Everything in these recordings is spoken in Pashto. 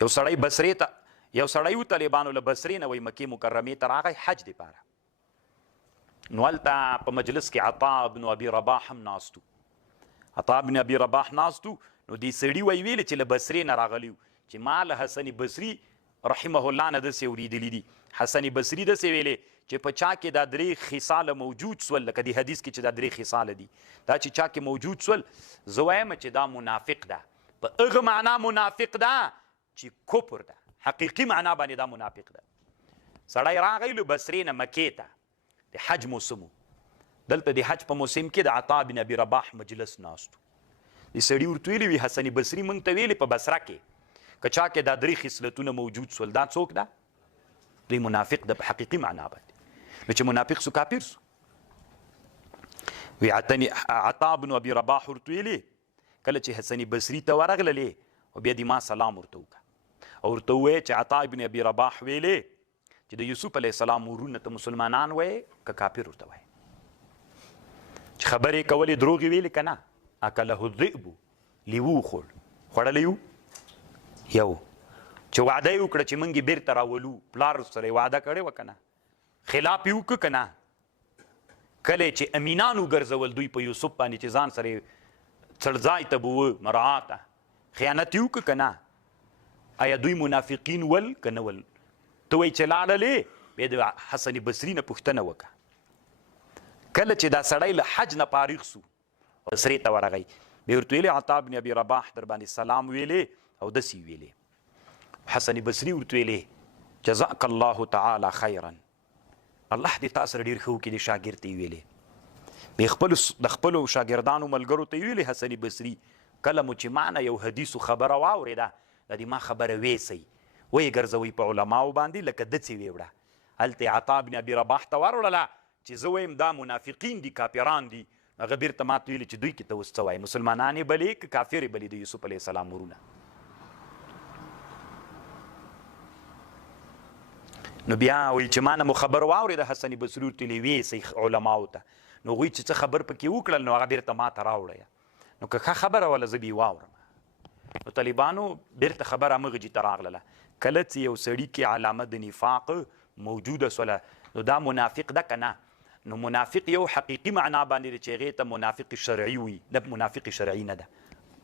یو سړی بصرې ته یو سړی و طالبانو له بصرې نه وایي مکې مکرمې ته راغی حج دپاره. نو هلته په مجلس کې عطا بن ابي رباح هم ناست و. عطا بن ابي رباح ناست و. نو دې سړي وایي ویلې چې له بصرې نه راغلی و چې ما له حسن بصري رحمه الله نه داسې اورېدلي دي. حسن بصري داسې ویلې چې په چا کې دا 3 خصاله موجود سول، لکه د حدیث کې چې دا 3 خصاله دي، دا چې چا کې موجود سول زه وایم چې دا منافق ده. په هغه معنا منافق ده چې کفر ده، حقیقي معنا باندې دا منافق ده. سړی راغی له بصرې نه مکې ته، د حج موسم و. دلته د حج په موسم کې د عطا بن ابي رباح مجلس ناست و. د سړي ورته ویلي وي حسن بصري موږ ته ویلې په بصره کې که چا کې دا 3 خصلتونه موجود سول دا څوک ده؟ دوی منافق ده په حقیقي معنا باندې. نو چې منافق سو کافر سو. وی عطا بن ابي رباح ورته ویلې کله چې حسن بصري ته ورغللې او بیا دې ما سلام ورته وکړه او ورته ووایې چې عطا بن ابي رباح ویلې چې د یوسف علیه السلام ورونه ته مسلمانان وایې که کافر ورته وایې، چې خبرې کولې دروغې ویلې که نه. اکله الذئب لیوه خوړلی و یو چې وعده یې وکړه چې موږ یې بېرته راولو، پلار سره یې وعده کړې وه که نه، خلاف یې وکړه که نه. کله چې امینان وګرځول دوی په یوسف باندې چې ځان سره یې څړځای ته به وه مراعاته، خیانت یې وکړه که نه. آیا دوی منافقین ول که نه ول؟ ته وایي چې لاړلې بیا د حسن بصري نه پوښتنه وکړه. کله چې دا سړی له حج نه فارغ سو بصرې ته ورغی، بیا ورته ویلې عطا بن ابي رباح در باندې سلام ویلې او داسې ویلې. حسن بصري ورته ویلې جزاک الله تعالی خیرا، الله دې تا سره ډېر ښه وکړي. د شاګرد ته یې ویلې، بیا د خپلو شاګردانو ملګرو ته یې ویلې حسن بصري کله مو چې ما نه یو حدیثو خبره واورېده د دې ما خبره ویسئ ویې ګرځوئ په علماو باندې لکه دڅې ویوړه. هلته یې عطا بن ابي رباح ته وروړله چې زه وایم دا منافقین دي کافران دي. هغه بیرته ماته ویلې چې دوی کې ته اوس څه وایي، مسلمانان یې بلې که کافر یې بلې د یوسف علیه السلام ورونه. نو بیا وایي چې ما نه مو خبر واورېده حسن بصري ورته ویلې ویسئ علماو ته. نو هغوی چې څه خبر پکې وکړل نو هغه بیرته ماته راوړه. نو که ښه خبره وله زه به یې واورم. نو طالبانو بیرته خبره همغه ته راغلله. کله چې یو سړي کې علامه د نفاق موجوده سوله نو دا منافق ده که نه؟ نو منافق یو حقیقي معنا باندې چې هغې ته منافق شرعي وي، دا منافق شرعي نه ده.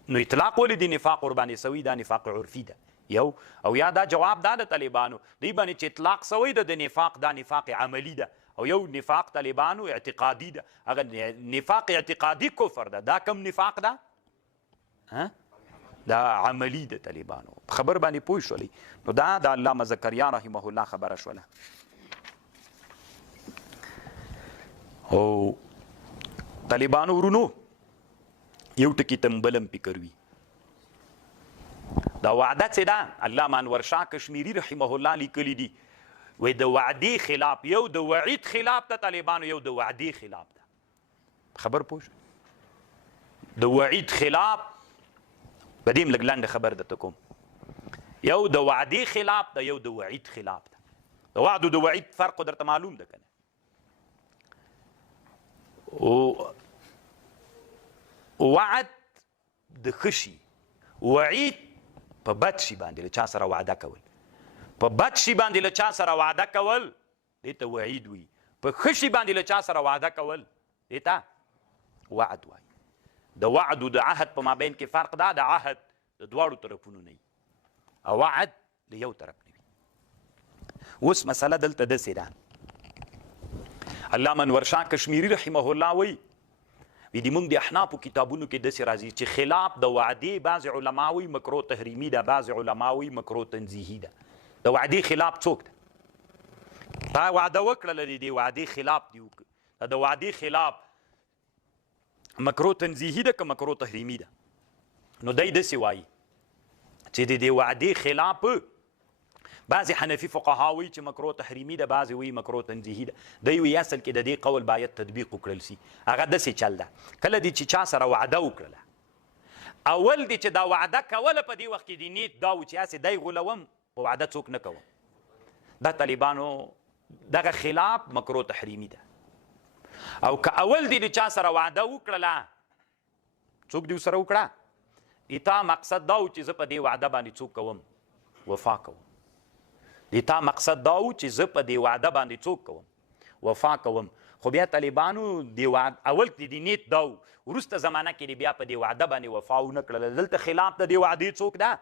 نو اطلاق ولې د نفاق ورباندې سوي دا نفاق عرفي ده یو. او یا دا جواب دا د طالبانو دوی باندې چې اطلاق سوی ده د نفاق دا نفاق عملي ده، او یو نفاق طالبانو اعتقادي ده. هغه نفاق اعتقادي کفر ده. دا کم نفاق ده؟ دا عملي ده. طالبانو خبر باندې پوه شولئ. نو دا د علامه زکریا رحمه الله خبره شوله. او طالبانو ورونو یو ټکي ته بلم فکر وي. دا وعده چې ده علامه انور شاه کشمیري رحمه الله لیکلي دي وایي د وعدې خلاف یو د وعید خلاف ده طالبانو، یو د وعدې خلاف ده. خبر پوه شو؟ د وعید خلاف په دې هم لږ لنډه خبر درته کوم. یو د وعدې خلاف ده، یو د وعید خلاف ده. د وعد او د وعید فرق درته معلوم ده که نه؟ وعد د ښه شي، وعید په بد شي باندې له چا سره وعده کول. په بد شي باندې له چا سره وعده کول دې ته وعید وي، په ښه شي باندې له چا سره وعده کول دې ته وعد وایي. د وعد او د عهد په مابین کې فرق ده. د عهد د دواړو طرفونو نه وي او وعد د یو طرف نه وي. اوس مسله دلته داسې ده، علامه انور شاه کشمیري رحمه الله وایي د موږ د احنافو کتابونو کې داسې راځي چې خلاف د وعدې بعض علما وایي مکروه تحریمي ده، بعض علما وایي مکروه تنزیهي ده. د وعدې خلاف څوک ده؟ تا وعده وکړله د دې وعدې خلاف دې وکړه. د وعدې خلاف مکروه تنزیهي ده که مکروه تحریمي ده؟ نو دی داسې وایي چې د دې وعدې خلاف بعضې حنفي فقها وایي چې مکروه تحریمي ده، بعضې وایي مکروه تنزیهي ده. دی وایي اصل کې د دې قول باید تطبیق وکړل سي. هغه داسې چل ده کله دې چې چا سره وعده وکړله اول دې چې دا وعده کوله په دې وخت کې د نیت دا و چې هسې دی غولوم په وعده څوک نه کوم. دا طالبانو دغه خلاف مکروه تحریمي ده. او که اول دې د چا سره وعده وکړله څوک دې ورسره وکړه تا مقصد دا و چې زه په دې وعده باندې څوک کوم وفا کوم. د تا مقصد دا و چې زه په دې وعده باندې څوک کوم وفا کوم. خو بیا طالبانو اول کې د نیت دا و، وروسته زمانه کې بیا په دې وعده باندې وفا ونه کړله. دلته خلاف د دې وعدې څوک ده؟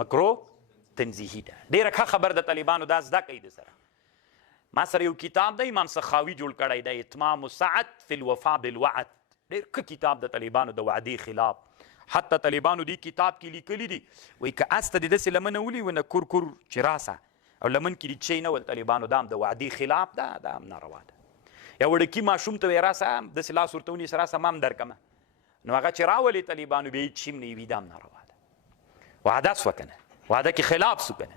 مکرو تنزیهي ده. ډېره ښه خبر د طالبانو دا زده کوي. د سره ما سره یو کتاب دی امام سخاوي جوړ کړی دی، اتمام السعد فی الوفا بالوعد. ډېر ښه کتاب د طالبانو د وعدې خلاف. حتی طالبانو دې کتاب کې لیکلي دي وایي که اس ته د داسې لمنه ونیونه کور کور چې راسه او لمن کې دې چی نه ول طالبانو دا هم د وعدې خلاف ده، دا هم ناروا ده. یا وړکي ماشوم ته وایي راسه داسې لاس ورته ونیسه راسه ما هم درکمه، نو هغه چې راولې طالبانو بیا هېڅ شي هم نه وي، دا هم ناروا ده. وعده سوه که نه، وعده کې خلاف سو که نه.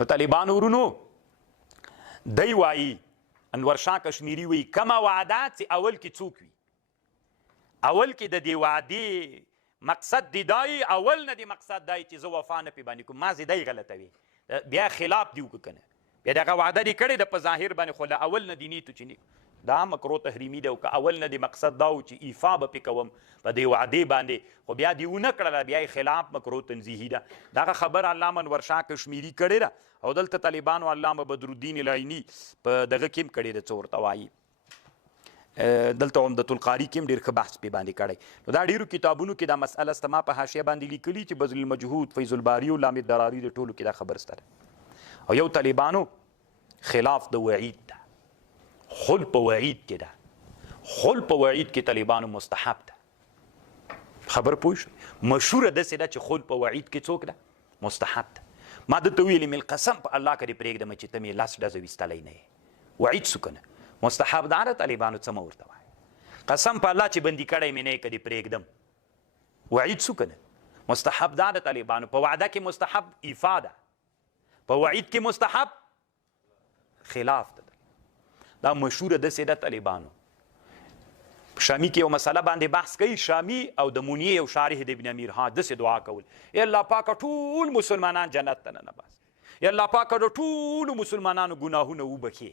نو طالبانو ورونو دی وایي انور شاه کشمیري وایي کمه وعده چې اول کې څوک وي، اول کې د دې وعدې مقصد دی دای، اول نه دی مقصد دای چې زه وفا نه پې باندې کوم، ما زی دی غلطوي، بیا خلاف دی وکړه که نه، بیا دغه وعده دې کړې ده په ظاهر باندې، خو له اول نه دې نیتو چې دا مکرو تحریمي ده. او که اول نه دې مقصد دا و چې ایفا به پې کوم په دې وعدې باندې، خو بیا دې ونه کړله، بیا یې خلاف مکرو تنزیهي ده. دغه خبره علامه انور شاه کشمیري کړې ده او دلته طالبانو علامه بدرالدین العیني په دغه کې هم کړې ده، څه ورته وایي دلته عمدة القاري کې هم ډېر ښه بحث پې باندې کړی. نو دا ډېرو کتابونو کې دا مسئله سته. ما په حاشیه باندې لیکلي چې بذل المجهود فیض الباري او لام الدراري د ټولو کې دا خبر سته. او یو طالبانو خلاف د وعید ده، خل په وعید کې ده، خل په وعید کې طالبانو مستحب ده. خبر پوه شو؟ مشهوره داسې ده چې خل په وعید کې څوک ده؟ مستحب ده. ما درته ویلې مې قسم په الله که دې پرېږدم چې ته مې لاس ډزه ویستلی نه یې، وعید سو که نه مستحب ده. طالبانو څه مه ورته وایه، قسم په الله چې بندي کړی مې نه یې که دې پرېږدم، وعید سو که نه مستحب ده. طالبانو په وعده کې مستحب ایفا ده، په وعید کې مستحب خلاف ده. دا مشهوره داسې ده. طالبانو شامی کې یو مسله باندې بحث کوي، شامی او د مونیې یو شارح د ابن امیر ها داسې دعا کول، ای الله پاکه ټول مسلمانان جنت ته ننباسي، ای الله پاکه د ټولو مسلمانانو ګناهونه وبخې،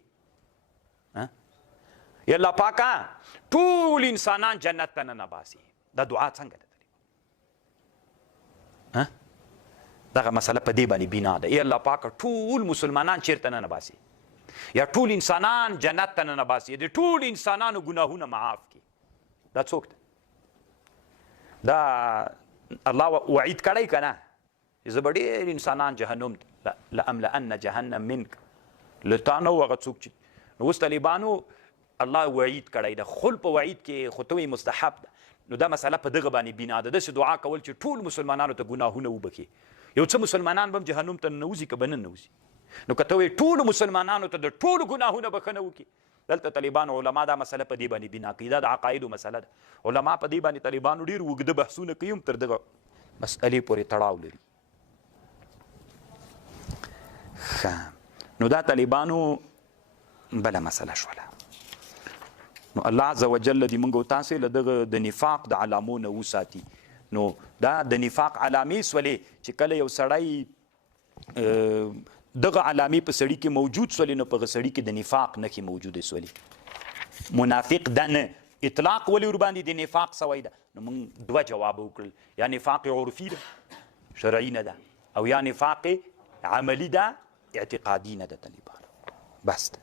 یا الله پاکه ټول انسانان جنت ته ننباسي. دا دعا څنګه ده؟ دغه مسله په دې باندې بنا ده، ای الله پاکه ټول مسلمانان چیرته ننباسي، یا ټول انسانان جنت ته ننباسي، د ټول انسانانو ګناهونه معاف کړي. دا څوک ده؟ دا الله وعید کړی که نه چې زه به ډېر انسانان جهنم لأملأن جهنم منک، له تا نه و هغه څوک چې. نو اوس طالبانو الله وعید کړی ده، خل په وعید کې خو ته وایي مستحب ده. نو دا مسله په دغه باندې بنا ده، داسې دعا کول چې ټول مسلمانانو ته ګناهونه وبخي. یو څه مسلمانان به هم جهنم ته ننوځي که به نه ننوځي. نو که ته وایي ټولو مسلمانانو ته د ټولو ګناهونه بخښنه وکړي، دلته طالبانو علما دا مسله په دې باندې بنا کوي. دا د عقایدو مسله ده. علما په دې باندې طالبانو ډېر اوږده بحثونه کوي، هم تر دغه مسئلې پورې تړاو لري. ښه، نو دا طالبانو بله مسله شوله. نو الله عز وجل دې موږ او تاسې له دغه د نفاق د علامو نه وساتي. نو دا د نفاق علامې سولې چې کله یو سړی دغه علامې په سړي کې موجود سولې، نو په هغه سړي کې د نفاق نښې موجودې سولې. منافق ده نه، اطلاق ولې ورباندې د نفاق سوی ده؟ نو موږ دوه جواب وکړل، یا نفاق عرفي ده شرعي نه ده، او یا نفاق عملي ده اعتقادي نه ده. طالبانو بس ده.